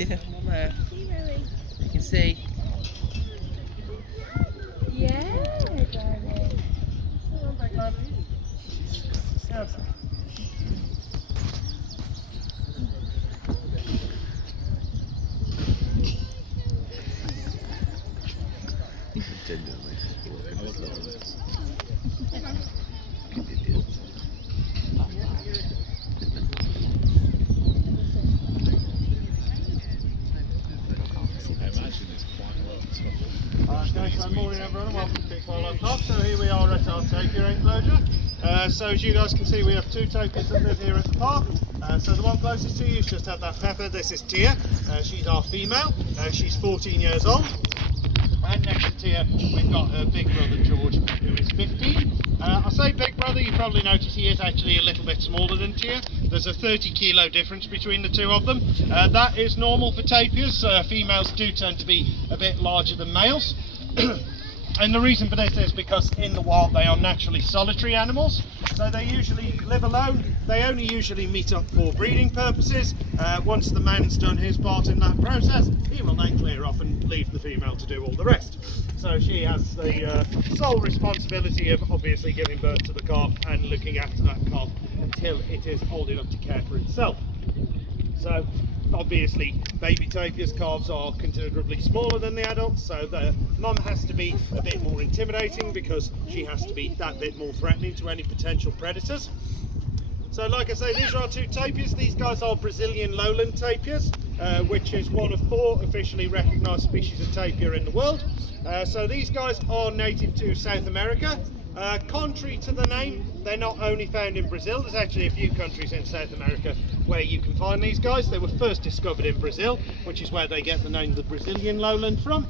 Yeah, one there. You can see. Yeah, darling. Come on, big lad. Yes. Genuinely. Okay, so morning everyone and welcome to Big Wildlife Park. So here we are at our tapir enclosure. So as you guys can see, we have two tapirs that live here at the park. So the one closest to you is just had that Pepper. This is Tia. She's our female. She's 14 years old. And next to Tia, we've got her big brother George, who is 15. I say big brother, you probably notice he is actually a little bit smaller than Tia. There's a 30 kilo difference between the two of them. That is normal for tapirs. Females do tend to be a bit larger than males. And the reason for this is because in the wild they are naturally solitary animals, so they usually live alone. They only usually meet up for breeding purposes. Once the man's done his part in that process, he will then clear off and leave the female to do all the rest. So she has the sole responsibility of obviously giving birth to the calf and looking after that calf until it is old enough to care for itself. So obviously baby tapirs calves are considerably smaller than the adults, so the mum has to be a bit more intimidating because she has to be that bit more threatening to any potential predators. So like I say, these are our two tapirs. These guys are Brazilian lowland tapirs, which is one of 4 officially recognised species of tapir in the world. So these guys are native to South America. Contrary to the name, they're not only found in Brazil. There's actually a few countries in South America where you can find these guys. They were first discovered in Brazil, which is where they get the name the Brazilian lowland from.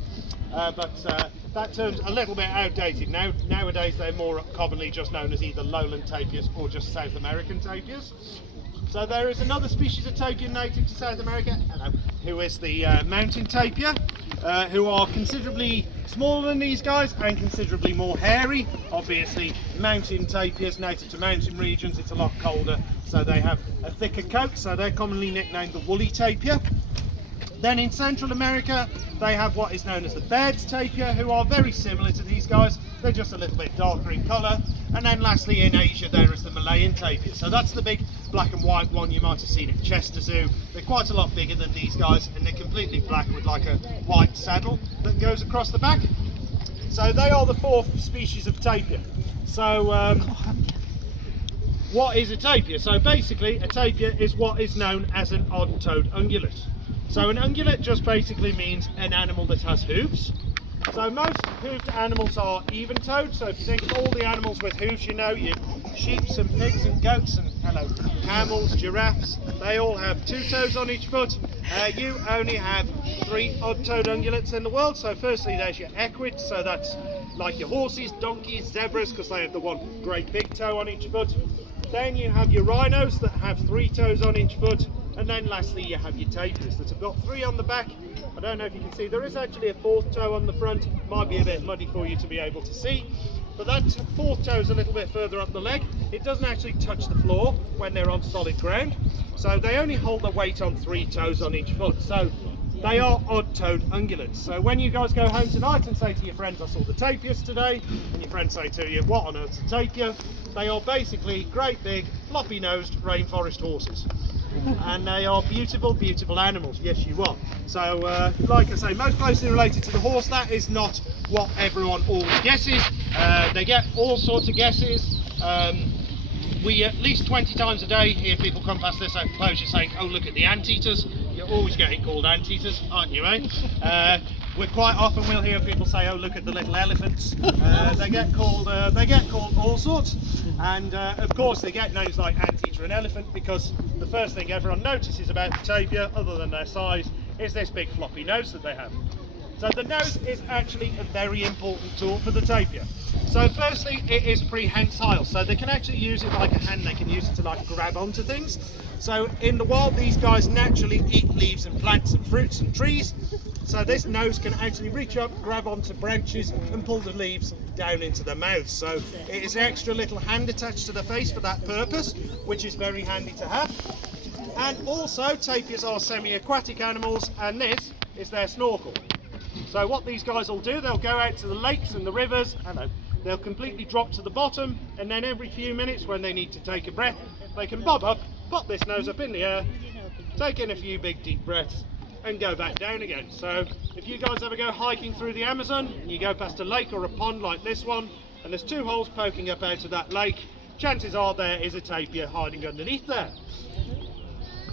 But that term's a little bit outdated now. Nowadays they're more commonly just known as either lowland tapirs or just South American tapirs. So there is another species of tapir native to South America, who is the mountain tapir, who are considerably smaller than these guys and considerably more hairy. Obviously, mountain tapirs native to mountain regions, it's a lot colder, so they have a thicker coat, so they're commonly nicknamed the woolly tapir. Then in Central America, they have what is known as the Baird's tapir, who are very similar to these guys. They're just a little bit darker in colour. And then lastly in Asia there is the Malayan tapir. So that's the big black and white one you might have seen at Chester Zoo. They're quite a lot bigger than these guys, and they're completely black with like a white saddle that goes across the back. So they are the 4th species of tapir. So what is a tapir? So basically a tapir is what is known as an odd-toed ungulate. So an ungulate just basically means an animal that has hooves. So most hooved animals are even-toed. So if you think of all the animals with hooves, you know, your sheep and pigs and goats and camels, giraffes, they all have 2 toes on each foot. You only have 3 odd-toed ungulates in the world. So firstly there's your equids, so that's like your horses, donkeys, zebras, because they have the one great big toe on each foot. Then you have your rhinos that have 3 toes on each foot. And then lastly you have your tapirs that have got 3 on the back. I don't know if you can see, there is actually a 4th toe on the front. Might be a bit muddy for you to be able to see. But that 4th toe is a little bit further up the leg. It doesn't actually touch the floor when they're on solid ground. So they only hold their weight on 3 toes on each foot. So they are odd-toed ungulates. So when you guys go home tonight and say to your friends, I saw the tapirs today, and your friends say to you, what on earth's a tapir? They are basically great big, floppy-nosed rainforest horses. And they are beautiful, beautiful animals. Yes, you are. So, like I say, most closely related to the horse. That is not what everyone always guesses. They get all sorts of guesses. We at least 20 times a day hear people come past this enclosure saying, oh, look at the anteaters. You're always getting called anteaters, aren't you, eh? We're quite often we'll hear people say, oh, look at the little elephants. They get called all sorts. And of course they get names like anteater and elephant because the first thing everyone notices about the tapir, other than their size, is this big floppy nose that they have. So the nose is actually a very important tool for the tapir. So firstly, it is prehensile, so they can actually use it like a hand, they can use it to like grab onto things. So in the wild, these guys naturally eat leaves and plants and fruits and trees. So this nose can actually reach up, grab onto branches and pull the leaves down into their mouths. So it is an extra little hand attached to the face for that purpose, which is very handy to have. And also tapirs are semi-aquatic animals, and this is their snorkel. So what these guys will do, they'll go out to the lakes and the rivers, they'll completely drop to the bottom, and then every few minutes when they need to take a breath, they can bob up, pop this nose up in the air, take in a few big deep breaths, and go back down again. So if you guys ever go hiking through the Amazon and you go past a lake or a pond like this one, and there's two holes poking up out of that lake, chances are there is a tapir hiding underneath there.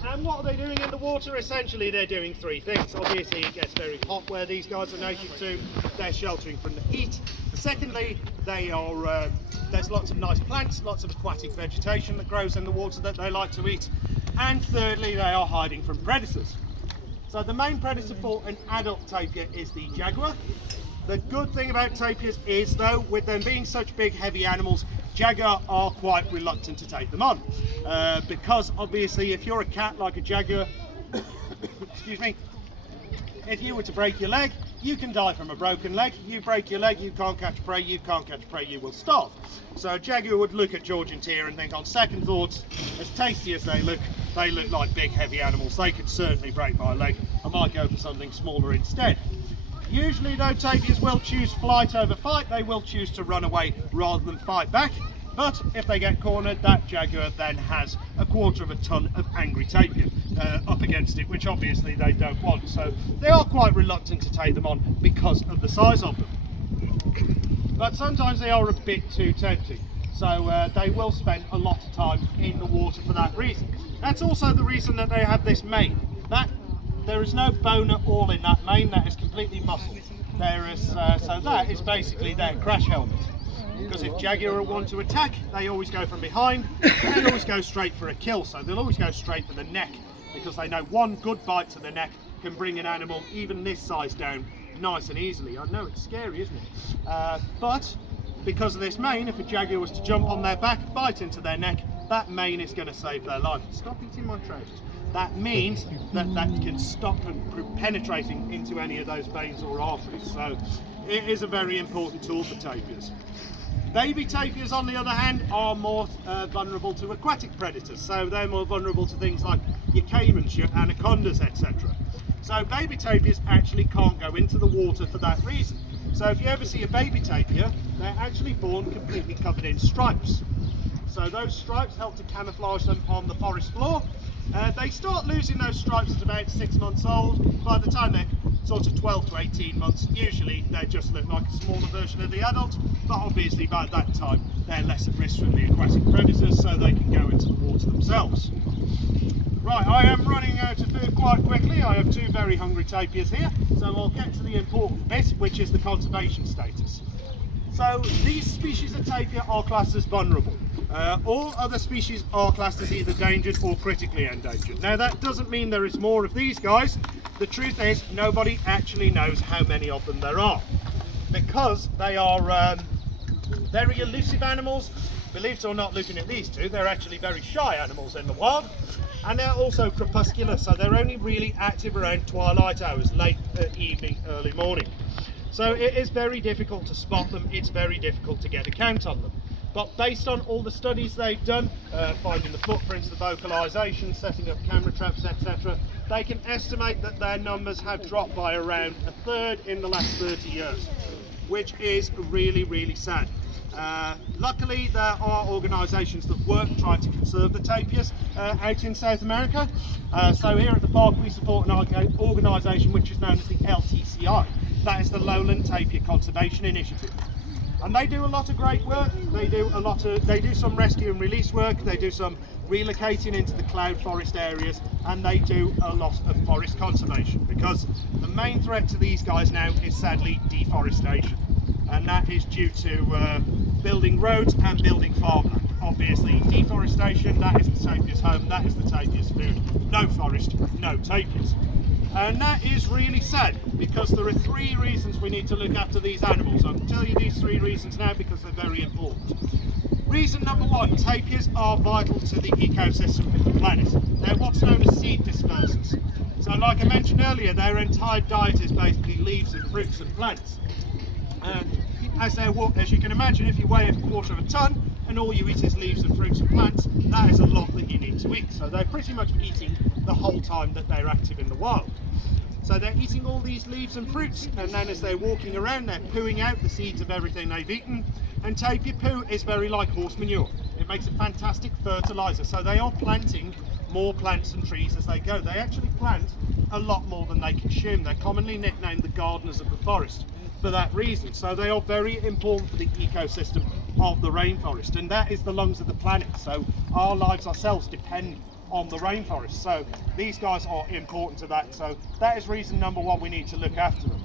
And what are they doing in the water? Essentially they're doing three things. Obviously it gets very hot where these guys are native to, they're sheltering from the heat. Secondly, there's lots of nice plants, lots of aquatic vegetation that grows in the water that they like to eat. And thirdly, they are hiding from predators. So the main predator for an adult tapir is the jaguar. The good thing about tapirs is, though, with them being such big heavy animals, jaguar are quite reluctant to take them on. Because obviously if you're a cat like a jaguar, excuse me, if you were to break your leg, you can die from a broken leg. You break your leg, you can't catch prey, you will starve. So a jaguar would look at Georgian tear and think, on second thoughts, as tasty as they look like big heavy animals. They could certainly break my leg. I might go for something smaller instead. Usually though, tapirs will choose flight over fight. They will choose to run away rather than fight back. But if they get cornered, that jaguar then has a quarter of a ton of angry tapir up against it, which obviously they don't want. So they are quite reluctant to take them on because of the size of them. But sometimes they are a bit too tempting. So they will spend a lot of time in the water for that reason. That's also the reason that they have this mane. There is no bone at all in that mane, that is completely muscle. So that is basically their crash helmet. Because if jaguar want to attack, they always go from behind, and they always go straight for a kill. So they'll always go straight for the neck, because they know one good bite to the neck can bring an animal even this size down nice and easily. I know it's scary, isn't it? But because of this mane, if a jaguar was to jump on their back, bite into their neck, that mane is going to save their life. Stop eating my trousers. That means that can stop them penetrating into any of those veins or arteries. So it is a very important tool for tapirs. Baby tapirs, on the other hand, are more vulnerable to aquatic predators. So they're more vulnerable to things like your caimans, your anacondas, etc. So baby tapirs actually can't go into the water for that reason. So if you ever see a baby tapir, they're actually born completely covered in stripes. So those stripes help to camouflage them on the forest floor. They start losing those stripes at about 6 months old. By the time they're sort of 12 to 18 months, usually they just look like a smaller version of the adult, but obviously by that time they're less at risk from the aquatic predators, so they can go into the water themselves. Right, I am running out of food quite quickly. I have two very hungry tapirs here, so I'll get to the important bit, which is the conservation status. So these species of tapir are classed as vulnerable. All other species are classed as either endangered or critically endangered. Now that doesn't mean there is more of these guys. The truth is, nobody actually knows how many of them there are, because they are very elusive animals. Believe it or not, looking at these two, they're actually very shy animals in the wild, and they're also crepuscular, so they're only really active around twilight hours, late evening, early morning. So it is very difficult to spot them, it's very difficult to get a count on them. But based on all the studies they've done, finding the footprints, the vocalisation, setting up camera traps, etc., they can estimate that their numbers have dropped by around a third in the last 30 years, which is really, really sad. Luckily, there are organisations that work trying to conserve the tapirs out in South America. So here at the park we support an organisation which is known as the LTCI. That is the Lowland Tapir Conservation Initiative. And they do a lot of great work. They do some rescue and release work, they do some relocating into the cloud forest areas, and they do a lot of forest conservation, because the main threat to these guys now is sadly deforestation, and that is due to building roads and building farmland. Obviously deforestation, that is the tapir's home, that is the tapir's food. No forest, no tapirs. And that is really sad, because there are 3 reasons we need to look after these animals. I'll tell you these 3 reasons now because they're very important. Reason number 1, tapirs are vital to the ecosystem of the planet. They're what's known as seed dispersers. So like I mentioned earlier, their entire diet is basically leaves and fruits and plants. And as you can imagine, if you weigh a quarter of a ton and all you eat is leaves and fruits and plants, that is a lot that you need to weeks. So they're pretty much eating the whole time that they're active in the wild. So they're eating all these leaves and fruits, and then as they're walking around, they're pooing out the seeds of everything they've eaten. And tapir poo is very like horse manure. It makes a fantastic fertilizer. So they are planting more plants and trees as they go. They actually plant a lot more than they consume. They're commonly nicknamed the gardeners of the forest for that reason. So they are very important for the ecosystem of the rainforest, and that is the lungs of the planet. So our lives ourselves depend on the rainforest. So these guys are important to that. So that is reason number one, we need to look after them.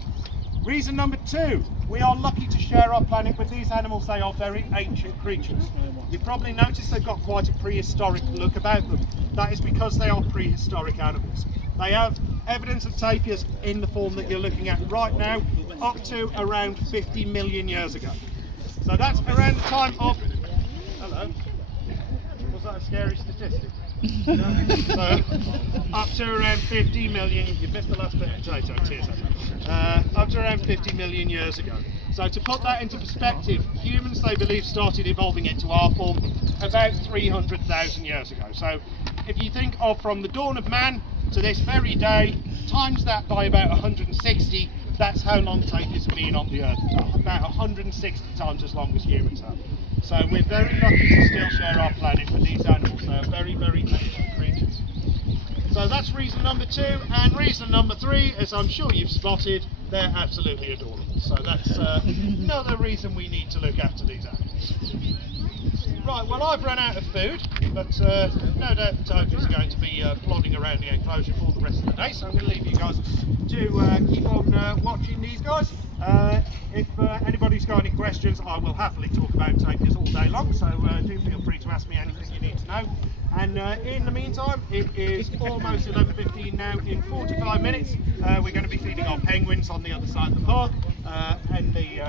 Reason number two, we are lucky to share our planet with these animals. They are very ancient creatures. You've probably noticed they've got quite a prehistoric look about them. That is because they are prehistoric animals. They have evidence of tapirs in the form that you're looking at right now, up to around 50 million years ago. So that's around the time of... Hello? Was that a scary statistic? So, up to around 50 million, you missed the last bit of potato, cheers. Up to around 50 million years ago. So to put that into perspective, humans, they believe, started evolving into our form about 300,000 years ago. So if you think of from the dawn of man to this very day, times that by about 160, that's how long tapirs have been on the earth, about 160 times as long as humans have. So we're very lucky to still share our planet with these animals. They are very, very ancient creatures. So that's reason number two, and reason number three, as I'm sure you've spotted, they're absolutely adorable. So that's another reason we need to look after these animals. Right, well, I've run out of food, but no doubt the tapirs are going to be plodding around the enclosure for the rest of the day, so I'm going to leave you guys to keep on watching these guys. If anybody's got any questions, I will happily talk about tapirs all day long, so do feel free to ask me anything you need to know. And in the meantime, it is almost 11:15 now. In 45 minutes, we're going to be feeding our penguins on the other side of the park, and the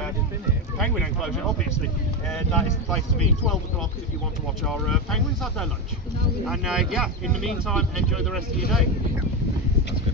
penguin enclosure, obviously. That is the place to be, 12 o'clock, if you want to watch our penguins have their lunch. And yeah, in the meantime, enjoy the rest of your day. That's good.